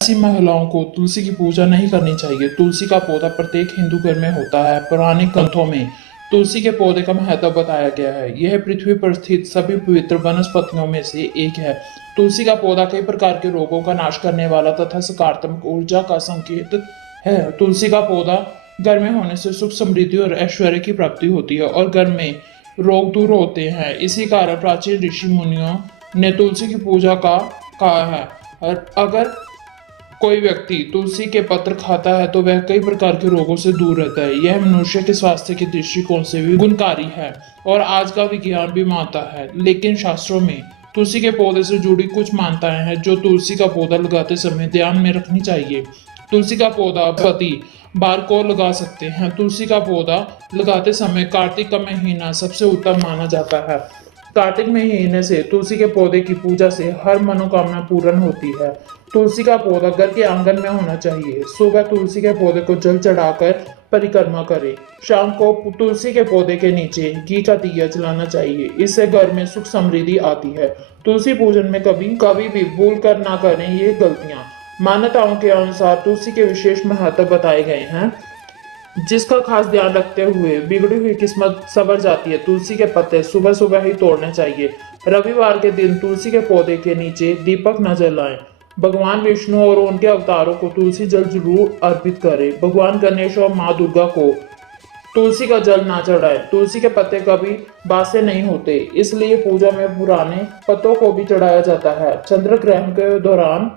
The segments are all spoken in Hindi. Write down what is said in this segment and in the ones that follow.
ऐसी महिलाओं को तुलसी की पूजा नहीं करनी चाहिए। तुलसी का पौधा प्रत्येक हिंदू घर में होता है। पौराणिक ग्रंथों में तुलसी के पौधे का महत्व बताया गया है। यह पृथ्वी पर स्थित सभी पवित्र वनस्पतियों में से एक है। तुलसी का पौधा कई प्रकार के रोगों का नाश करने वाला तथा सकारात्मक ऊर्जा का संकेत है। तुलसी का पौधा घर में होने से सुख समृद्धि और ऐश्वर्य की प्राप्ति होती है और घर में रोग दूर होते हैं। इसी कारण प्राचीन ऋषि मुनियों ने तुलसी की पूजा का कहा है। और अगर कोई व्यक्ति तुलसी के पत्र खाता है तो वह कई प्रकार के रोगों से दूर रहता है। यह मनुष्य के स्वास्थ्य के दृष्टिकोण से भी गुणकारी है और आज का विज्ञान भी मानता है। लेकिन शास्त्रों में तुलसी के पौधे से जुड़ी कुछ मान्यताएं हैं जो तुलसी का पौधा लगाते समय ध्यान में रखनी चाहिए। तुलसी का पौधा पति बार को लगा सकते हैं। तुलसी का पौधा लगाते समय कार्तिक का महीना सबसे उत्तम माना जाता है। कार्तिक महीने से तुलसी के पौधे की पूजा से हर मनोकामना पूर्ण होती है। तुलसी का पौधा घर के आंगन में होना चाहिए। सुबह तुलसी के पौधे को जल चढ़ाकर परिक्रमा करें। शाम को तुलसी के पौधे के नीचे घी का दिया जलाना चाहिए। इससे घर में सुख समृद्धि आती है। तुलसी पूजन में कभी कभी भी भूल कर ना करें ये गलतियां। मान्यताओं के अनुसार तुलसी के विशेष महत्व बताए गए हैं जिसका खास ध्यान रखते हुए बिगड़ी हुई किस्मत संवर जाती है। तुलसी के पत्ते सुबह सुबह ही तोड़ने चाहिए। रविवार के दिन तुलसी के पौधे के नीचे दीपक न जलाएं। भगवान विष्णु और उनके अवतारों को तुलसी जल जरूर अर्पित करें। भगवान गणेश और माँ दुर्गा को तुलसी का जल ना चढ़ाएं। तुलसी के पत्ते कभी बासे नहीं होते, इसलिए पूजा में पुराने पत्तों को भी चढ़ाया जाता है। चंद्र ग्रहण के दौरान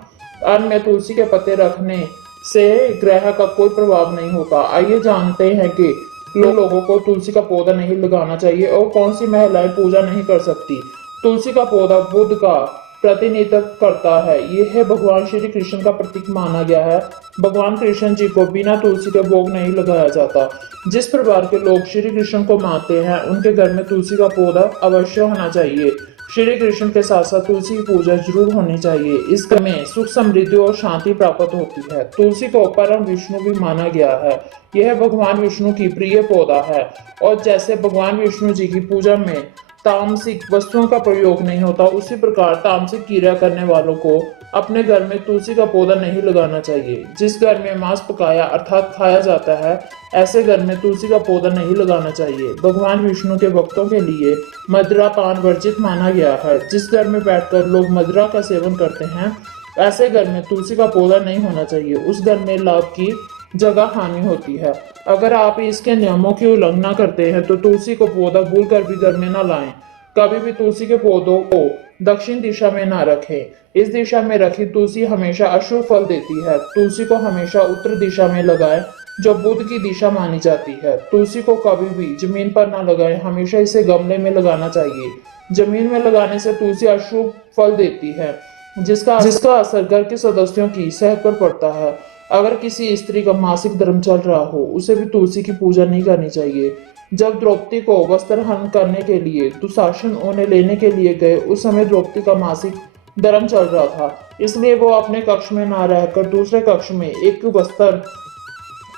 अन्न में तुलसी के पत्ते रखने से ग्रह का कोई प्रभाव नहीं होता। आइए जानते हैं कि लोगों को तुलसी का पौधा नहीं लगाना चाहिए और कौन सी महिलाएं पूजा नहीं कर सकती। तुलसी का पौधा बुद्ध का प्रतिनिधित्व करता है। यह भगवान श्री कृष्ण का प्रतीक माना गया है। भगवान कृष्ण जी को बिना तुलसी के भोग नहीं लगाया जाता। जिस प्रकार के लोग श्री कृष्ण को मानते हैं उनके घर में तुलसी का पौधा अवश्य होना चाहिए। श्री कृष्ण के साथ साथ तुलसी की पूजा जरूर होनी चाहिए। इस घर में सुख समृद्धि और शांति प्राप्त होती है। तुलसी को परम विष्णु भी माना गया है। यह भगवान विष्णु की प्रिय पौधा है और जैसे भगवान विष्णु जी की पूजा में तामसिक वस्तुओं का प्रयोग नहीं होता, उसी प्रकार तामसिक क्रिया करने वालों को अपने घर में तुलसी का पौधा नहीं लगाना चाहिए। जिस घर में मांस पकाया अर्थात खाया जाता है, ऐसे घर में तुलसी का पौधा नहीं लगाना चाहिए। भगवान विष्णु के भक्तों के लिए मदिरा पान वर्जित माना गया है। जिस घर में बैठकर लोग मदिरा का सेवन करते हैं, ऐसे घर में तुलसी का पौधा नहीं होना चाहिए। उस घर में लाभ की जगह हानि होती है। अगर आप इसके नियमों की उल्लंघना करते हैं तो तुलसी को पौधा भूल कर भी घर में न लाएं। कभी भी तुलसी के पौधों को दक्षिण दिशा में ना रखें। इस दिशा में रखी तुलसी हमेशा अशुभ फल देती है। तुलसी को हमेशा उत्तर दिशा में लगाएं जो बुध की दिशा मानी जाती है। तुलसी को कभी भी जमीन पर ना लगाएं, हमेशा इसे गमले में लगाना चाहिए। जमीन में लगाने से तुलसी अशुभ फल देती है जिसका असर घर के सदस्यों की सेहत पर पड़ता है। अगर किसी स्त्री का मासिक धर्म चल रहा हो, उसे भी तुलसी की पूजा नहीं करनी चाहिए। जब द्रौपदी को वस्त्र हरण करने के लिए दुशासन उन्हें लेने के लिए गए, उस समय द्रौपदी का मासिक धर्म चल रहा था, इसलिए वो अपने कक्ष में ना रहकर दूसरे कक्ष में एक वस्त्र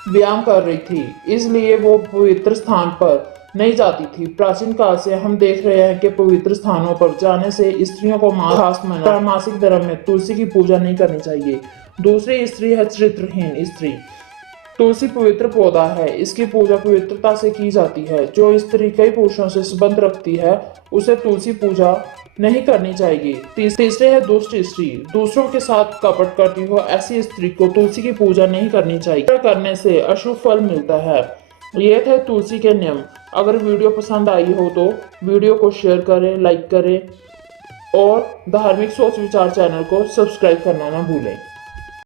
व्यायाम कर रही थी, इसलिए वो पवित्र स्थान पर नहीं जाती थी। प्राचीन काल से हम देख रहे हैं कि पवित्र स्थानों पर जाने से स्त्रियों को खास मना। मासिक धर्म में तुलसी की पूजा नहीं करनी चाहिए। दूसरी स्त्री है चरित्रहीन स्त्री। तुलसी पवित्र पौधा है, इसकी पूजा पवित्रता से की जाती है। जो स्त्री कई पुरुषों से संबंध रखती है उसे तुलसी पूजा नहीं करनी चाहिए। तीसरे है दुष्ट स्त्री। दूसरों के साथ कपट करती हो ऐसी स्त्री को तुलसी की पूजा नहीं करनी चाहिए। ऐसा करने से अशुभ फल मिलता है। ये थे तुलसी के नियम। अगर वीडियो पसंद आई हो तो वीडियो को शेयर करें, लाइक करें और धार्मिक सोच विचार चैनल को सब्सक्राइब करना ना भूलें।